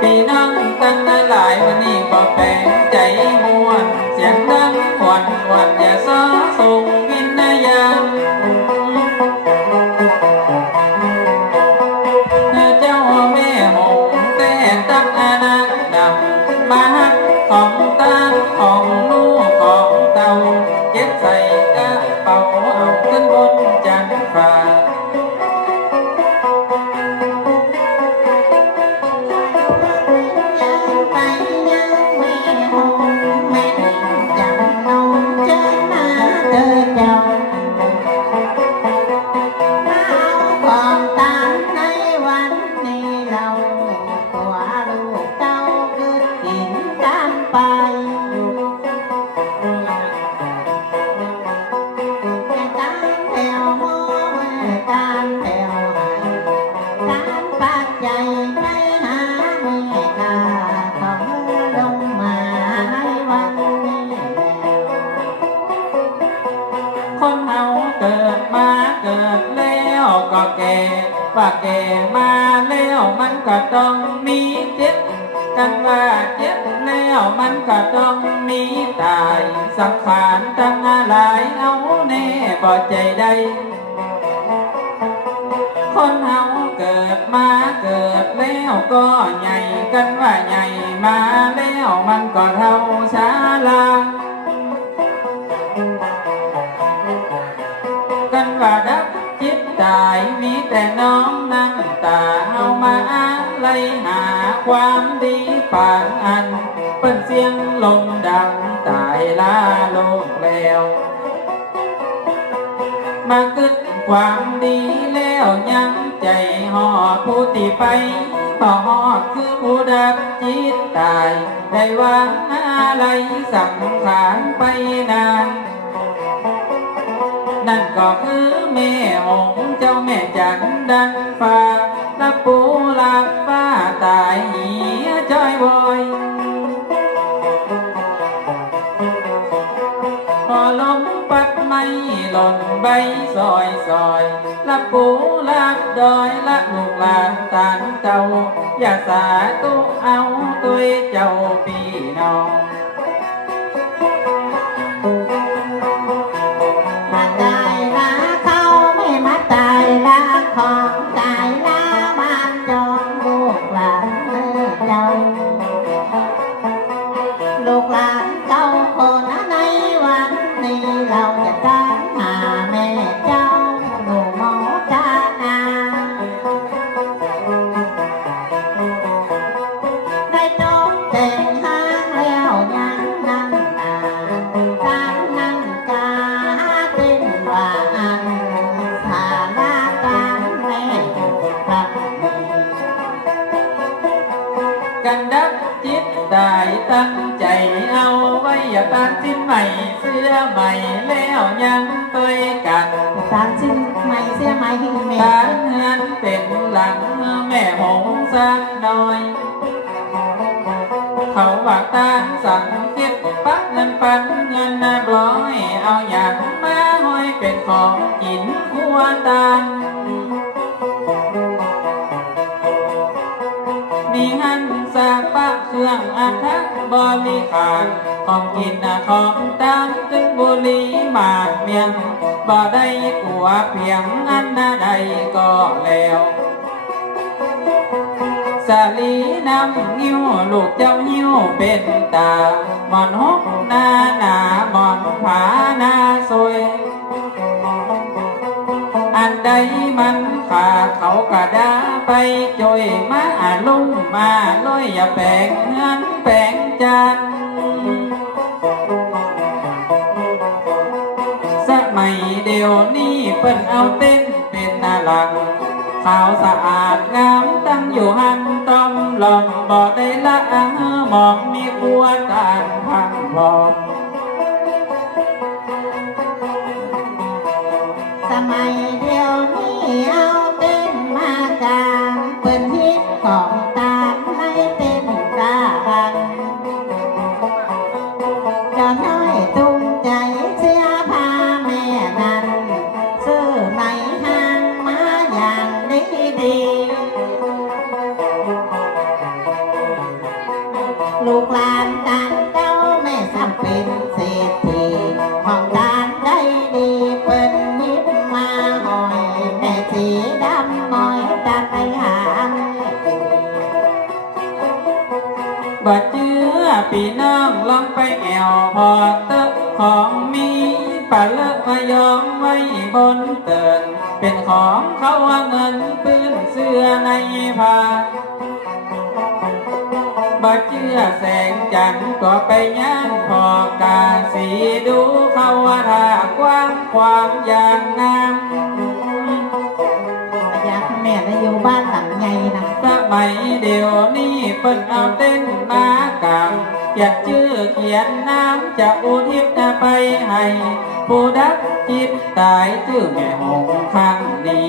พี่น้องกันหลายวันนี้ก็แปลงใจม่วนเสียงดังหวนหวนอย่าซ้อส่งวิญญาณเจ้าแม่หงแต่ตักอนักดำมาฮักของตาของลูกของเต่าเก็บใส่กระเป๋าเอาขึ้นบนจันทร์ฟ้าคนเฮาเกิดมาเกิดแล้วก็แก่ว่าแก่มาแล้วมันก็ต้องมีเจ็บกันว่าเจ็บแล้วมันก็ต้องมีตายสังขารตั้งหลายเอาแน่บ่ใจใดคนเฮาเกิดมาเกิดแล้วก็ใหญ่กันว่าใหญ่มาแล้วมันก็เท่าศาลากันว่าดับจิตตายมีแต่น้องนั่งตาเอามาไล่หาความดีป่านอันเป็นเสียงลมดังตายลาโลกแล้วมาคึดความดีแล้วยังใจห่อผู้ที่ไปต่อหอดคือผู้ดับจิตตายได้วางอะไรสังขารไปนานนั่นก็คือแม่หงเจ้าแม่จันดันฟ้าลับปูลับฟ้าตายเหียจ้อยวอยพอลมปัดไม่หล่นใบซอยซอยลับปูลับดอยละลูกหลานตานเก่าอย่าสาตุเอาตัวเจ้าพี่น้องของตายละบ้านจองลูกหลานเจ้าลูกหลานเจ้าคนในวันนี้เราจะตามหาแม่เจ้าหนูหมอจานาได้น้องแต่งห้างแล้วยังนั่งนาการนั่งกาเป็นว่าอันสาราการกันดับจิตได้ตั้งใจเอาไว้อย่าตัดสิ้นใหม่เสื้อใหม่แล้วยังเตยกันตัดสิ้นใหม่เสื้อใหม่ให้แม่ตาเงินเป็นหลังแม่หงสักหน่อยเขาว่าตาสั่งคิดปักเงินปันเงินบร้อยเอาอย่างมาห้อยเป็นของกินขัวตามีหันสาปะเครื่องอัฐบริขารของกินของตามถึงบุรีมาดเมียงบ่ได้กลัวเพียงอันใดก็แล้วสาลีน้ำนิ้วลูกเจ้าหิ้วเป็นตาหมอนหกหน้าหนาหมอนผาหน้าสวยอันใดมันขาเขากระดาไปจอยมาลุ่มมาลอยอย่าแปลงเงินแปลงจานสมัยเดียวนี้เพิ่นเอาเต้นเป็นหลังขาวสะอาดงามตั้งอยู่หันต้อมลมบ่ได้ละมองมีกัวตานพังพอมสมัยเดียวนี้เอาเต้นมาจากเปิ้นฮิตของตามให้เต้นตาบังจะน้อยตุ้มใจเสื้อผ้าแม่นั้นซื้อในห้างมาอย่างดี บ่เจือพี่น้องลองไปแอวพอเตอะของมีปะเลิกมายอมไว้บนเตือนเป็นของเขาว่าเงินปื้นเสื้อในผ้าบ่เชื่อแสงจันทร์ก็ไปย่างพอกาสีดูเขาว่าท่ากว้างความอย่างงาม อยากให้แม่ได้อยู่บ้านหลังใหญ่นะ สมัยเดี๋ยวนี้เปิ้นเอาเต้นมากลางเขียนชื่อเขียนน้ำจะอุทิศไปให้ผู้ดักจิตตายชื่อแม่หงข้างดี